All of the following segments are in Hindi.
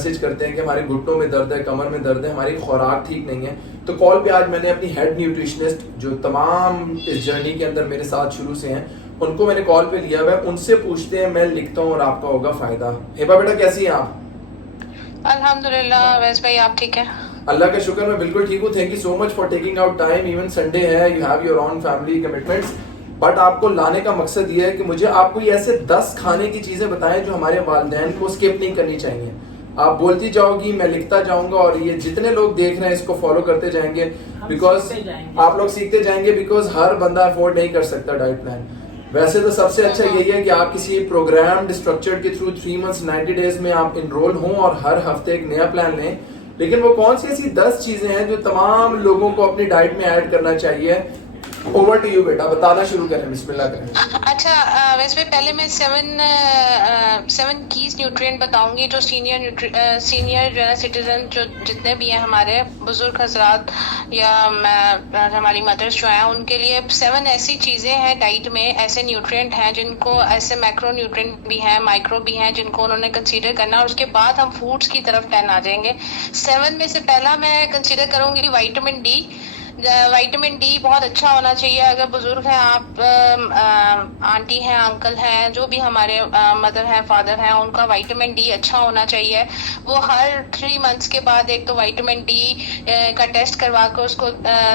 मैसेज करते हैं कि हमारे घुटनों में दर्द है, कमर में दर्द है, हमारी खुराक ठीक नहीं है। तो कॉल पे आज मैंने अपनी हेड न्यूट्रिशनिस्ट जो तमाम इस जर्नी के अंदर मेरे साथ शुरू से हैं, उनको मैंने कॉल पे लिया हुआ है। उनसे पूछते हैं, मैं लिखता हूँ और आपका होगा फायदा। हिबा बेटा कैसी हैं आप? अल्हम्दुलिल्लाह वैस भाई, आप ठीक है? अल्लाह का शुक्र, मैं बिल्कुल ठीक हूँ। Thank you so much for taking out time. Even Sunday है, you have your own family commitments, but आपको लाने का मकसद ये है कि मुझे आप कोई ऐसे 10 खाने की चीजें बताएं जो हमारे वालिदैन को स्किप नहीं करनी चाहिए। आप बोलती जाओगी, मैं लिखता जाऊंगा, और ये जितने लोग देख रहे हैं इसको फॉलो करते जाएंगे, बिकॉज आप लोग सीखते जाएंगे, बिकॉज हर बंदा अफोर्ड नहीं कर सकता डाइट प्लान। वैसे तो सबसे अच्छा यही है कि आप किसी प्रोग्राम स्ट्रक्चर के थ्रू 3 मंथ्स 90 डेज में आप इनरोल हों और हर हफ्ते एक नया प्लान लें। लेकिन वो कौन सी ऐसी 10 चीजें हैं जो तमाम लोगों को अपनी डाइट में ऐड करना चाहिए? ओवर टू यू बेटा, बताना शुरू करें, बिस्मिल्लाह करें। अच्छा, वैसे पहले मैं 7 कीज न्यूट्रिएंट बताऊंगी जो सीनियर सिटीजन जो जितने भी हैं हमारे बुजुर्ग हजरात या हमारी मदर्स जो हैं, उनके लिए 7 ऐसी चीजें हैं डाइट में, ऐसे न्यूट्रिएंट हैं जिनको, ऐसे मैक्रो न्यूट्रिएंट भी हैं, माइक्रो भी हैं, जिनको उन्होंने कंसीडर करना है। और उसके बाद हम फूड्स की तरफ 10 आ जाएंगे। 7 में से पहला मैं कंसीडर करूंगी विटामिन डी। विटामिन डी बहुत अच्छा होना चाहिए। अगर बुजुर्ग हैं आप, आंटी हैं, अंकल हैं, जो भी हमारे मदर हैं, फादर हैं, उनका विटामिन डी अच्छा होना चाहिए। वो हर 3 मंथ्स के बाद एक तो विटामिन डी का टेस्ट करवा कर उसको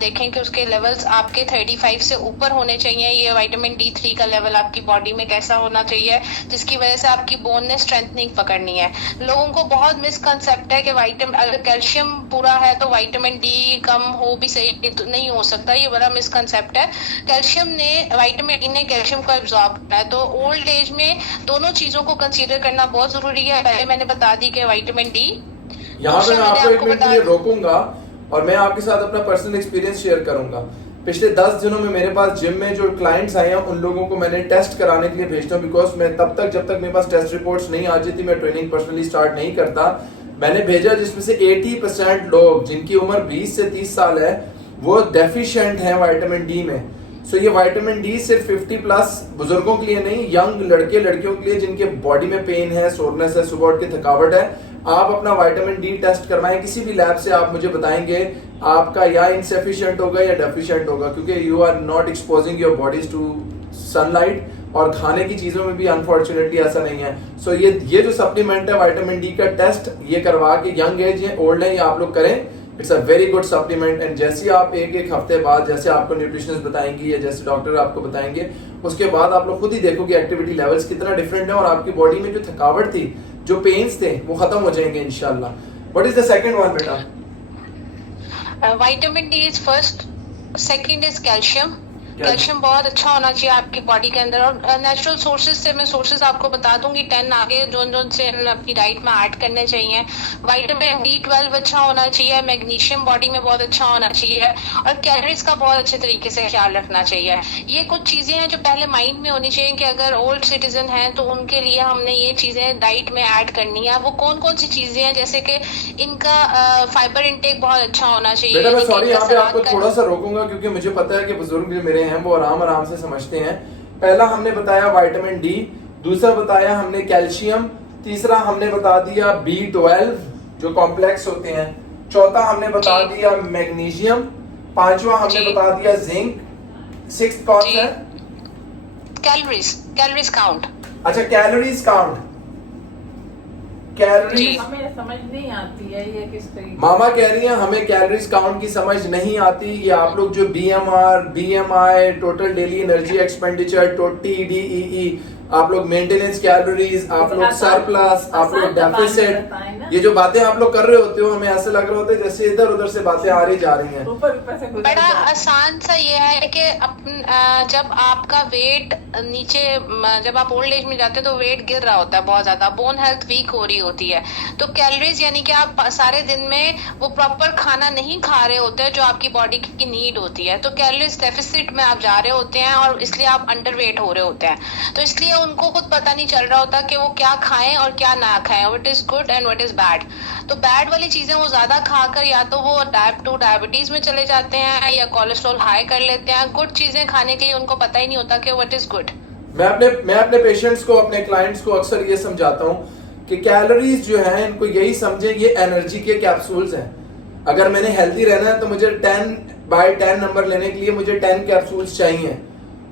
देखें कि उसके लेवल्स आपके 35 से ऊपर होने चाहिए। ये विटामिन D3 का लेवल आपकी बॉडी में कैसा होना चाहिए, जिसकी वजह से आपकी बोन ने स्ट्रेंथनिंग पकड़नी है। लोगों को बहुत मिसकंसेप्ट है कि अगर कैल्शियम पूरा है तो विटामिन डी कम हो भी सही नहीं हो सकता। ये बड़ा मिसकंसेप्ट है। कैल्शियम ने, विटामिन डी ने कैल्शियम को एब्जॉर्ब करना है। तो ओल्ड एज में दोनों चीजों को कंसीडर करना बहुत जरूरी है। पहले मैंने बता दी कि विटामिन डी। यहाँ पे मैं आपको 1 मिनट के लिए रोकूंगा और मैं आपके साथ अपना पर्सनल एक्सपीरियंस शेयर करूंगा। पिछले 10 दिनों में मेरे पास जिम में जो क्लाइंट्स आए हैं, उन लोगों को मैंने टेस्ट कराने के लिए भेजता हूँ, बिकॉज मैं तब तक जब तक मेरे पास टेस्ट रिपोर्ट्स नहीं आ जाती मैं ट्रेनिंग पर्सनली स्टार्ट नहीं करता। मैंने भेजा जिसमें से 80% लोग जिनकी उम्र 20 से 30 साल है वो डेफिशिएंट हैं विटामिन डी में। सो ये विटामिन डी सिर्फ 50 प्लस बुजुर्गों के लिए नहीं, यंग लड़के लड़कियों के लिए जिनके बॉडी में पेन है, सोरनेस है, सुबह उठ के थकावट है, आप अपना विटामिन डी टेस्ट करवाएं। किसी भी लैब से आप मुझे बताएंगे आपका या इनसफिशिएंट होगा या डेफिशिएंट होगा, क्योंकि you are not exposing your bodies to sunlight. और खाने की चीजों में भी अनफॉर्चुनेटली ऐसा नहीं है। सो ये जो सप्लीमेंट है विटामिन डी का टेस्ट ये करवा के, यंग एज या ओल्ड है, ये आप लोग करें। It's a very good supplement. And जैसे आप एक हफ्ते बाद, जैसे आपको न्यूट्रिशनिस्ट बताएंगी या जैसे डॉक्टर आपको बताएंगे, उसके बाद आप लोग खुद ही देखोगे एक्टिविटी लेवल्स कितना डिफरेंट है और आपकी बॉडी में जो थकावट थी, जो पेन्स थे, वो खत्म हो जाएंगे इंशाल्लाह। What is the second one बेटा? Vitamin D is first, second is calcium. Calcium बहुत अच्छा होना चाहिए आपकी बॉडी के अंदर। और नेचुरल सोर्सेज से मैं सोर्सेज आपको बता दूंगी 10 आगे जो से अपनी डाइट में ऐड करने चाहिए। विटामिन B12 अच्छा होना चाहिए, मैग्नीशियम बॉडी में बहुत अच्छा होना चाहिए, और कैलोरीज का बहुत अच्छे तरीके से ख्याल रखना चाहिए। ये कुछ चीजें हैं जो पहले माइंड में होनी चाहिए कि अगर ओल्ड सिटीजन हैं तो उनके लिए हमने ये चीजें डाइट में ऐड करनी है। वो कौन कौन सी चीजें हैं, जैसे कि इनका फाइबर इंटेक बहुत अच्छा होना चाहिए। बेटा मैं सॉरी यहाँ पे आपको थोड़ा सा रोकूंगा, क्योंकि मुझे पता है कि बुजुर्ग जो मेरे हैं वो आराम से समझते हैं। पहला हमने बताया विटामिन डी, दूसरा बताया हमने कैल्शियम, तीसरा हमने बता दिया B12 जो कॉम्प्लेक्स होते हैं, चौथा हमने बता दिया मैग्नीशियम, पांचवा हमने बता दिया जिंक, सिक्स्थ कौन सा है? Calories count. अच्छा, कैलोरीज काउंट। कैलोरीज हमें समझ नहीं आती है ये किस तरीके। मामा कह रही हैं हमें कैलोरीज काउंट की समझ नहीं आती। ये आप लोग जो BMR, BMI, total daily energy expenditure, TDEE, आप लोग मेंटेनेंस कैलोरीज, आप लोग सरप्लस, आप लोग डेफिसिट, ये जो बातें आप लोग कर रहे होते हो, हमें ऐसे लग रहा होता है जैसे इधर उधर से बातें आ रही जा रही हैं। बड़ा आसान सा ये है कि जब आपका वेट नीचे, जब आप ओल्ड एज में जाते हो तो वेट गिर रहा होता है बहुत ज्यादा, बोन हेल्थ वीक हो रही होती है। तो कैलोरीज यानी कि आप सारे दिन में वो प्रॉपर खाना नहीं खा रहे होते हैं जो आपकी बॉडी की नीड होती है। तो कैलोरीज डेफिसिट में आप जा रहे होते हैं और इसलिए आप अंडरवेट हो रहे होते हैं। तो इसलिए उनको खुद पता नहीं चल रहा होता कि वो क्या खाएं और क्या ना खाएं, what is good and what is bad. तो बैड वाली चीजें वो ज्यादा खाकर या तो वो टाइप 2 डायबिटीज में चले जाते हैं या कोलेस्ट्रॉल हाई कर लेते हैं। गुड चीजें खाने के लिए उनको पता ही नहीं होता कि व्हाट इज गुड। मैं अपने पेशेंट्स को, अपने क्लाइंट्स को अक्सर ये समझाता हूँ कि कैलोरीज जो है इनको यही समझे ये एनर्जी के कैप्सूल्स हैं। अगर मैंने हेल्दी रहना है तो मुझे 10/10 नंबर लेने के लिए मुझे 10 कैप्सूल्स चाहिए।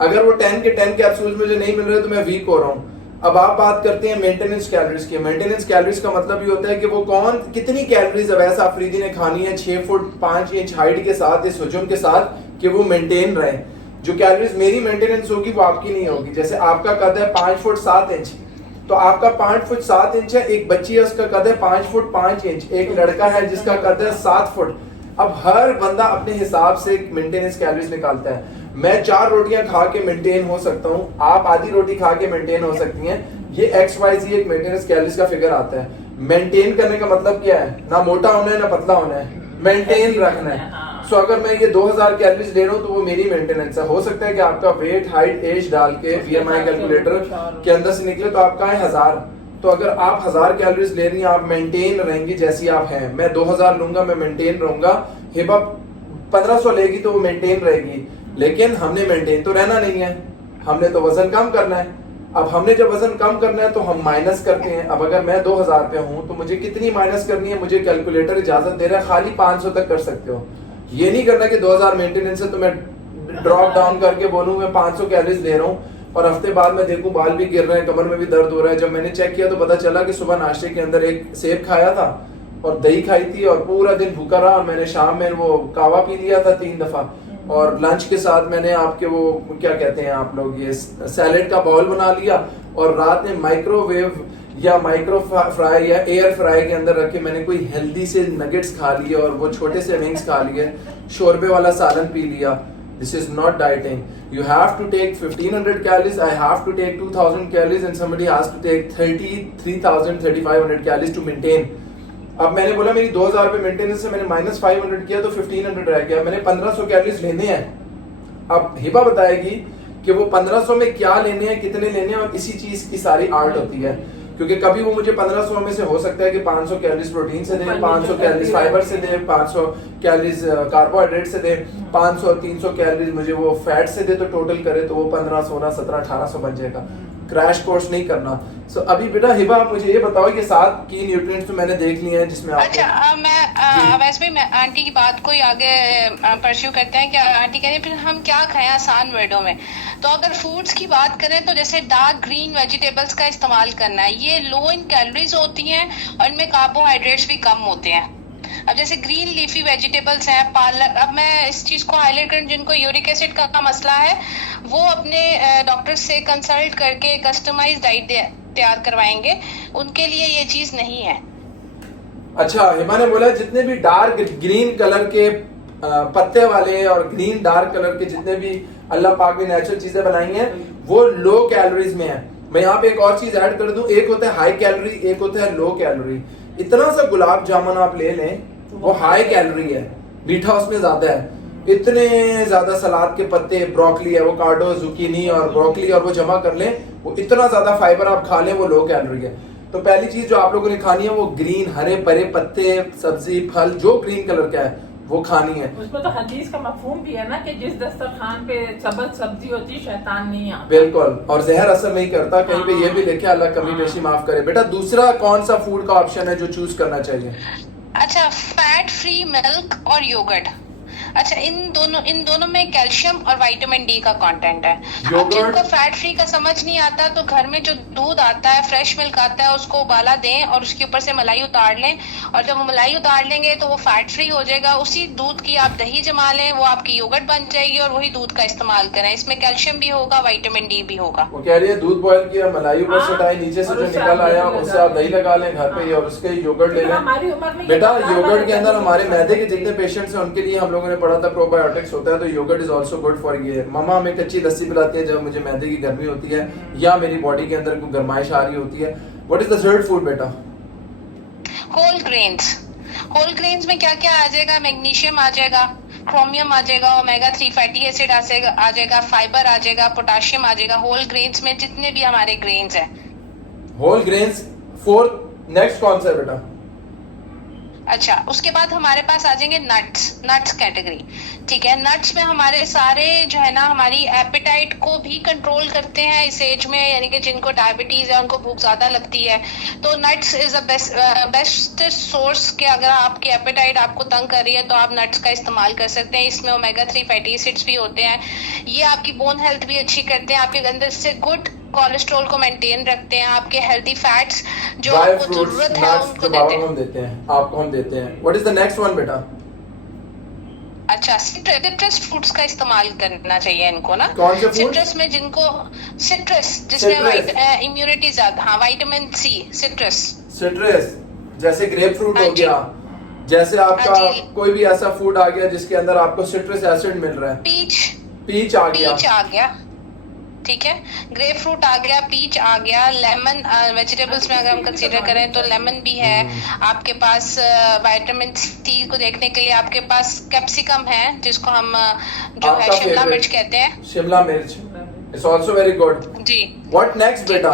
अगर वो 10 के 10 कैप्सूल्स मुझे नहीं मिल रहे तो मैं वीक हो रहा हूँ। अब आप बात करते हैं मेंटेनेंस कैलोरीज की। मेंटेनेंस कैलोरीज का मतलब ये होता है कि वो कौन कितनी कैलोरीज अवैस आफरीदी ने खानी है 6 फुट 5 इंच हाइट के साथ, इस हुजूम के साथ, कि वो मेंटेन रहे। जो कैलोरीज मेरी मेंटेनेंस होगी वो आपकी नहीं होगी। जैसे आपका कद है 5 फुट 7 इंच, तो आपका 5 फुट 7 इंच है, एक बच्ची है उसका कद है 5 फुट 5 इंच, एक लड़का है जिसका कद है 7 फुट। अब हर बंदा अपने हिसाब से मेंटेनेंस कैलोरीज निकालता है। मैं 4 रोटियां खा के मेंटेन हो सकता हूँ, आप आधी रोटी खा के मेंटेन हो सकती हैं। ये XYZ एक मेंटेनेंस कैलोरीज का फिगर आता है। मेंटेन करने का मतलब क्या है? ना मोटा होना है ना पतला होना है, मेंटेन रखना है। सो अगर मैं ये 2000 कैलोरीज ले रहा हूँ तो वो मेरी मेंटेनेंस है। हो सकता है कि आपका वेट हाइट एज डाल के VMI कैलकुलेटर के अंदर से निकले तो आपका है 1000। तो अगर आप 1000 कैलोरीज ले रही हैं, आप मेंटेन रहेंगी जैसी आप हैं। मैं 2000 लूंगा, मैं मेंटेन रहूंगा। हिबा 1500 लेगी तो वो मेंटेन रहेगी, लेकिन हमने मेंटेन तो रहना नहीं है, हमने तो वजन कम करना है। अब हमने जब वजन कम करना है तो हम माइनस करते हैं। अब अगर मैं 2000 पे हूं तो मुझे कितनी माइनस करनी है? मुझे कैलकुलेटर इजाजत दे रहा है खाली 500 तक कर सकते हो। ये नहीं करना कि 2000 मेंटेनेंस है तो मैं ड्रॉप डाउन करके बोलूं मैं 500 कैलोरीज ले रहा हूं और हफ्ते बाद मैं देखूं बाल भी गिर रहे हैं, कमर में भी दर्द हो रहा है। जब मैंने चेक किया तो पता चला कि सुबह नाश्ते के अंदर एक सेब खाया था और दही खाई थी और पूरा दिन भूखा रहा। और मैंने शाम में वो कावा पी लिया था 3 दफा, और लंच के साथ मैंने आपके वो क्या कहते हैं आप लोग, ये सैलेड का बाउल बना लिया, और रात में माइक्रोवेव या माइक्रो फ्राई या एयर फ्राई के अंदर रख के मैंने कोई हेल्दी से नगेट्स खा लिए और वो छोटे से विंग्स खा लिए, शोरबे वाला सालन पी लिया। This is not dieting. You have to take 1500 calories, I have to take 2000 calories and somebody has to take 3000 3500 calories to maintain. अब मैंने बोला मेरी 2000 पे मेंटेनेंस से मैंने -500 किया तो 1500 रह गया, मैंने 1500 कैलोरीज लेने हैं। अब हिबा बताएगी कि वो 1500 में क्या लेने हैं, कितने लेने हैं, और इसी चीज की सारी आर्ट होती है। क्योंकि कभी वो मुझे 1500 में से हो सकता है कि 500 कैलोरीज प्रोटीन से दे, 500 कैलोरीज फाइबर से दे, 500 कैलोरीज कार्बोहाइड्रेट से दे, 500 300 कैलोरीज मुझे वो फैट से दे, तो टोटल करे तो वो 15 16 17 1800 बन जाएगा। क्रैश कोर्स नहीं करना। सो अभी बेटा हिबा आप मुझे ये बताओ कि 7 की न्यूट्रिएंट्स तो मैंने देख लिए हैं जिसमें अच्छा मैं वैसे भी आंटी की बात को ही आगे परस्यू करते हैं कि आंटी कह रही है फिर हम क्या खाएं आसान वर्डों में। तो अगर फूड्स की बात करें तो जैसे डार्क ग्रीन वेजिटेबल्स का इस्तेमाल करना है, ये लो इन कैलोरीज होती हैं और इनमें कार्बोहाइड्रेट्स भी कम होते हैं। अब जैसे ग्रीन लीफी वेजिटेबल्स हैं, पालक। अब मैं इस चीज को हाईलाइट करूं, जिनको यूरिक एसिड का मसला है वो अपने डॉक्टर से कंसल्ट करके कस्टमाइज डाइट तैयार करवाएंगे, उनके लिए ये चीज नहीं है। अच्छा, हिमा ने बोला जितने भी डार्क ग्रीन कलर के पत्ते वाले और ग्रीन डार्क कलर के जितने भी अल्लाह पाक ने नेचुरल चीजें बनाई हैं वो लो कैलोरीज में है। मैं यहाँ पे एक और चीज ऐड कर दूं, एक होता है हाई कैलोरी, एक होता है लो कैलोरी। इतना सा गुलाब जामुन आप ले लें वो हाई कैलोरी है, मीठा उसमें ज्यादा है। इतने ज्यादा सलाद के पत्ते, ब्रोकली, एवोकाडो, जुकीनी और ब्रोकली, और वो जमा कर लें, वो इतना ज्यादा फाइबर आप खा लें, वो लो कैलोरी है। तो पहली चीज जो आप लोगों ने खानी है वो ग्रीन हरे भरे पत्ते, सब्जी, फल जो ग्रीन कलर का है वो खानी है। उसमें तो हदीस का मफहूम भी है ना कि जिस दस्तरखान पे सबज सब्जी होती शैतान नहीं आता। बिल्कुल, और जहर असर नहीं करता। कहीं पे ये भी लिखे अल्लाह कमी पेशी माफ करे। बेटा दूसरा कौन सा फूड का ऑप्शन है जो चूज करना चाहिए? अच्छा, फैट फ्री मिल्क और योगर्ट। अच्छा, इन दोनों में कैल्शियम और विटामिन डी का कंटेंट है। अब जिनको फैट फ्री का समझ नहीं आता तो घर में जो दूध आता है, फ्रेश मिल्क आता है, उसको उबाला दें और उसके ऊपर से मलाई उतार लें, और जब मलाई उतार लेंगे तो वो फैट फ्री हो जाएगा। उसी दूध की आप दही जमा लें, वो आपकी योगर्ट बन जाएगी, और वही दूध का इस्तेमाल करें। इसमें कैल्शियम भी होगा, विटामिन डी भी होगा। वो कह रही है दूध बॉयल किया, मलाई ऊपर से उठाई, नीचे से जो निकल आया उससे आप दही लगा लें घर पे और उसके योगर्ट ले लें। बेटा योगर्ट के अंदर हमारे मैदे के जितने पेशेंट्स हैं उनके लिए हम लोगों ने पढ़ा था प्रोबायोटिक्स होता है, तो yogurt is also good for ये। मम्मा हमें कच्ची लस्सी पिलाती है जब मुझे मैदे की गर्मी होती है या मेरी बॉडी के अंदर कोई गर्माइश आ रही होती है। What is the third food बेटा? Whole grains. होल ग्रेन्स में क्या क्या आ जाएगा? मैग्नीशियम आ जाएगा, क्रोमियम आ जाएगा, ओमेगा 3 फैटी एसिड आ जाएगा, फाइबर आ जाएगा, पोटाशियम आ जाएगा। होल ग्रेन्स में जितने भी हमारे ग्रेन्स हैं। Whole grains. फोर्थ नेक्स्ट कौन सा है बेटा? अच्छा, उसके बाद हमारे पास आ जाएंगे नट्स कैटेगरी। ठीक है, नट्स में हमारे सारे जो है ना हमारी एपेटाइट को भी कंट्रोल करते हैं इस एज में, यानी कि जिनको डायबिटीज है उनको भूख ज्यादा लगती है, तो nuts is a best source के अगर आपकी एपेटाइट आपको तंग कर रही है तो आप नट्स का इस्तेमाल कर सकते हैं। इसमें ओमेगा 3 फैटी एसिड्स भी होते हैं, ये आपकी बोन हेल्थ भी अच्छी करते हैं, आपके अंदर से गुड कोलेस्ट्रॉल को मेंटेन रखते हैं, आपके हेल्दी फैट्स जो ड्राई आपको फ्रूट्स जरूरत है नट्स उनको जो देते हैं। हम देते हैं, आपको हम देते हैं। What is the next one बेटा? अच्छा, सिट्रस फ्रूट्स का इस्तेमाल करना चाहिए इनको ना। कौन से fruits? सिट्रस में जिनको सिट्रस जिसमें Citrus. इम्यूनिटी ज्यादा, हाँ विटामिन सी, सिट्रस। सिट्रस जैसे ग्रेप फ्रूट हाँ हो जी। गया, जैसे आपका हाँ जी। कोई भी ऐसा फूड आ गया जिसके अंदर आपको सिट्रस एसिड मिल रहा है, पीच पीच आ गया, पीच आ गया, ठीक है, ग्रेप फ्रूट आ गया, पीच आ गया, लेमन वेजिटेबल्स में अगर हम कंसीडर करें तो लेमन भी है आपके पास। विटामिन सी को देखने के लिए आपके पास कैप्सिकम है जिसको हम जो है आपका शिमला favorite? मिर्च कहते हैं शिमला मिर्च इट्स आल्सो वेरी गुड। जी। व्हाट नेक्स्ट बेटा?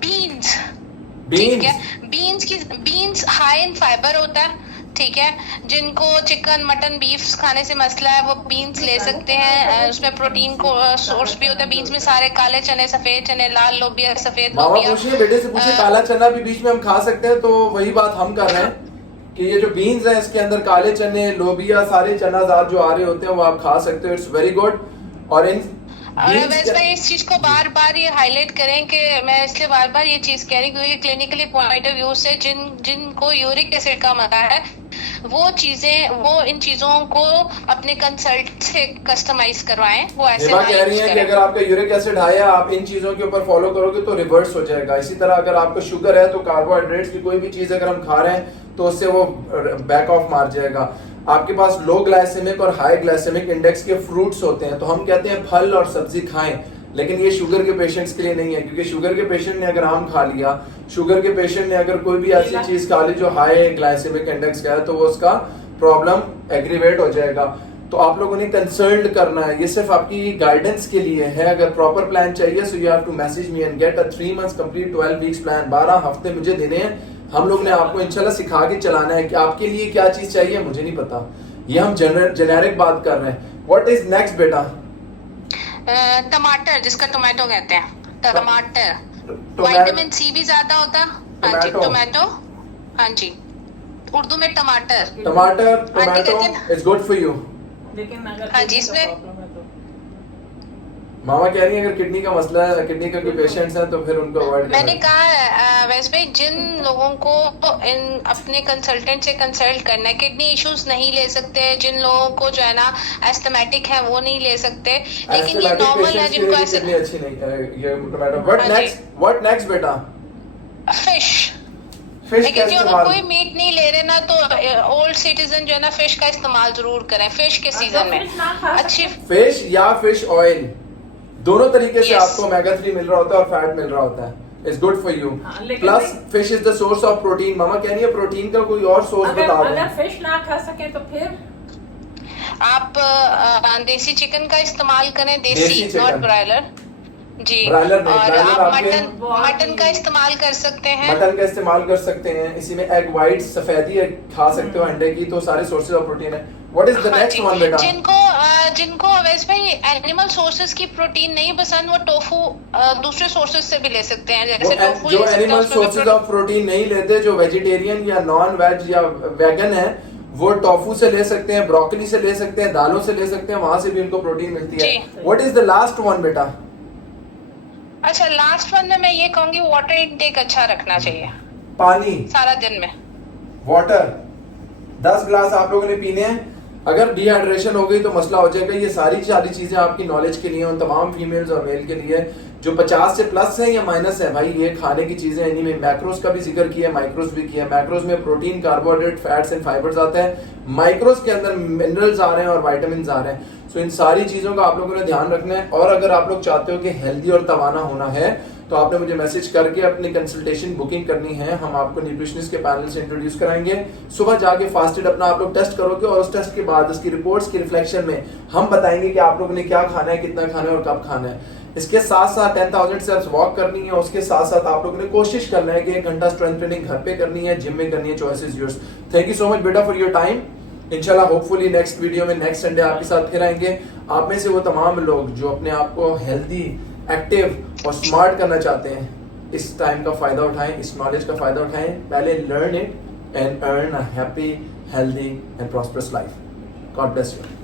बीन्स, ठीक है, बीन्स हाई इन फाइबर होता है, ठीक है, जिनको चिकन मटन बीफ खाने से मसला है वो बीन्स ले सकते हैं, उसमें प्रोटीन को सोर्स भी होता है। बीन्स में सारे काले चने, सफेद चने, लाल लोबिया, सफेद मामा लोबिया। पूछिए, बेटे से पूछिए, काला चना भी बीच में हम खा सकते हैं? तो वही बात हम कर रहे हैं कि ये जो बीन्स है इसके अंदर काले चने, लोबिया, सारे चना जात जो आ रहे होते हैं वो आप खा सकते हो। It's very good. और इन और वैसे भाई इस चीज को बार बार ये हाईलाइट करें कि मैं इसलिए बार बार ये चीज कह रही हूँ क्योंकि क्लिनिकली पॉइंट ऑफ व्यू से जिनको यूरिक एसिड का मसला है वो इन चीजों को अपने कंसल्ट से कस्टमाइज करवाएं, वो ऐसे हिबा ना कह रही यूज है कि करें। अगर आपका यूरिक एसिड हाई है, आप इन चीजों के ऊपर फॉलो करोगे तो रिवर्स हो जाएगा। इसी तरह अगर आपको शुगर है तो कार्बोहाइड्रेट्स की कोई भी चीज अगर हम खा रहे हैं तो उससे वो बैक ऑफ मार जाएगा। आपके पास लो ग्लाइसेमिक और हाई ग्लाइसेमिक इंडेक्स के फ्रूट्स होते हैं, तो हम कहते हैं फल और सब्जी खाएं, लेकिन ये शुगर के पेशेंट्स के लिए नहीं है, क्योंकि शुगर के पेशेंट ने अगर आम खा लिया, शुगर के पेशेंट ने अगर कोई भी ऐसी चीज खा ली जो हाई ग्लाइसेमिक इंडेक्स का है, तो वो उसका प्रॉब्लम एग्रीवेट हो जाएगा। तो आप लोगों ने कंसर्न करना है, ये सिर्फ आपकी गाइडेंस के लिए है। अगर प्रॉपर प्लान चाहिए so you have to message me and get a 3 months complete 12 weeks plan. 12 हफ्ते मुझे देने हैं, हम लोग ने आपको इंशाल्लाह सिखा के चलाना है कि आपके लिए क्या चीज चाहिए मुझे नहीं पता, ये हम जेनेरिक बात कर रहे हैं। व्हाट इज नेक्स्ट बेटा? टमाटर, जिसका टोमेटो कहते हैं, टमाटर, टोमेटो। विटामिन सी भी ज्यादा होता है। हाँ जी, टोमेटो। टोमेटो, हाँ जी, उर्दू में टमाटर। टमाटर, आंटी कहते टोमेटो हैं इज गुड फॉर यू। लेकिन अगर हाँ जी, किडनी का इसमें- प्रॉब्लम है तो मामा कह रही है अगर किडनी का मसला है, किडनी का कोई पेशेंट्स है तो फिर उनको अवॉइड मैंने कहा वैसे भाई जिन लोगों को इन अपने कंसल्टेंट से कंसल्ट करना है, किडनी इश्यूज नहीं ले सकते, जिन लोगों को जो है ना एस्थमेटिक है वो नहीं ले सकते, लेकिन ये नॉर्मल है जिनको ऐसे। किडनी अच्छी नहीं है ये टोमेटो। व्हाट नेक्स्ट बेटा? फिश, फिश लेकिन का जो अगर इस्तेमाल। कोई मीट नहीं ले रहे ना तो ओल्ड सिटीजन जो है ना फिश का इस्तेमाल जरूर करें फिश के सीजन में। फिश ना खा अच्छी फिश या फिश ऑयल, दोनों तरीके से Yes. आपको ओमेगा 3 मिल रहा होता है और फैट मिल रहा होता है। It's good for you. हाँ, लेकिन plus fish is the source of protein. मामा कह रही है प्रोटीन का कोई और सोर्स अगर बता अगर दो। फिश ना खा सके तो फिर आप देसी चिकन का इस्तेमाल करें, देसी देसी चिकन। नॉट ब्रायलर जी। ब्रायलर नहीं, और ब्रायलर आप आपके- मटन का इस्तेमाल कर सकते हैं। मटन का इस्तेमाल कर सकते हैं, इसी में एग वाइट सफेदी खा सकते हो अंडे की, तो सारे सोर्सेज ऑफ प्रोटीन है। व्हाट इज द हाँ नेक्स्ट जी, वन बेटा? जिनको वैसे भाई एनिमल सोर्सेज की प्रोटीन नहीं पसंद, वो टोफू दूसरे सोर्सेज से भी ले सकते हैं, जैसे टोफू जो ले सकते हैं, एनिमल उसमें भी सोर्सेज ऑफ प्रोटीन नहीं लेते, जो वेजिटेरियन या नॉन वेज या वेगन है, वो टोफू से ले सकते हैं, ब्रोकली से ले सकते हैं, दालों से ले सकते हैं, वहां से भी उनको प्रोटीन मिलती है। जी। What is the last one बेटा? अच्छा, लास्ट वन में मैं ये कहूंगी वाटर इनटेक अच्छा रखना चाहिए पानी, सारा दिन में। वाटर 10 ग्लास आप लोगों ने पीने हैं। अगर डिहाइड्रेशन हो गई तो मसला हो जाएगा। ये सारी चीजें आपकी नॉलेज के लिए, उन तमाम फीमेल्स और मेल के लिए जो 50 से प्लस है या माइनस है, भाई ये खाने की चीजें, इन्हीं में मैक्रोस का भी जिक्र किया, माइक्रोस भी किया। मैक्रोस में protein, carbohydrate, fats and fibres आते हैं, माइक्रोस के अंदर मिनरल्स आ रहे हैं और विटामिन आ रहे हैं। सो इन सारी चीजों का आप लोगों ने ध्यान रखना है। और अगर आप लोग चाहते हो कि हेल्दी और तवाना होना है तो आपने मुझे मैसेज करके अपनी कंसल्टेशन बुकिंग करनी है। हम आपको न्यूट्रिशनिस्ट के पैनल से इंट्रोड्यूस कराएंगे। सुबह जाके फास्टेड अपना आप लोग टेस्ट करोगे और उस टेस्ट के बाद उसकी रिपोर्ट्स की रिफ्लेक्शन में हम बताएंगे कि आप लोगों ने क्या खाना है, कितना खाना है और कब खाना है। इसके साथ साथ 10,000 स्टेप्स वॉक करनी है, उसके साथ साथ आप लोगों ने कोशिश करना है कि 1 घंटा स्ट्रेंथ ट्रेनिंग घर पे करनी है, जिम में करनी है। Choice is yours. Thank you so much बेटा फॉर योर टाइम। इंशाल्लाह होपफुली नेक्स्ट वीडियो में नेक्स्ट संडे आपके साथ फिर आएंगे। आप में से वो तमाम लोग जो अपने आप को हेल्दी, एक्टिव और स्मार्ट करना चाहते हैं, इस टाइम का फायदा उठाएं, इस नॉलेज का फायदा उठाएं। पहले learn it and earn a happy, healthy and prosperous life. God bless you.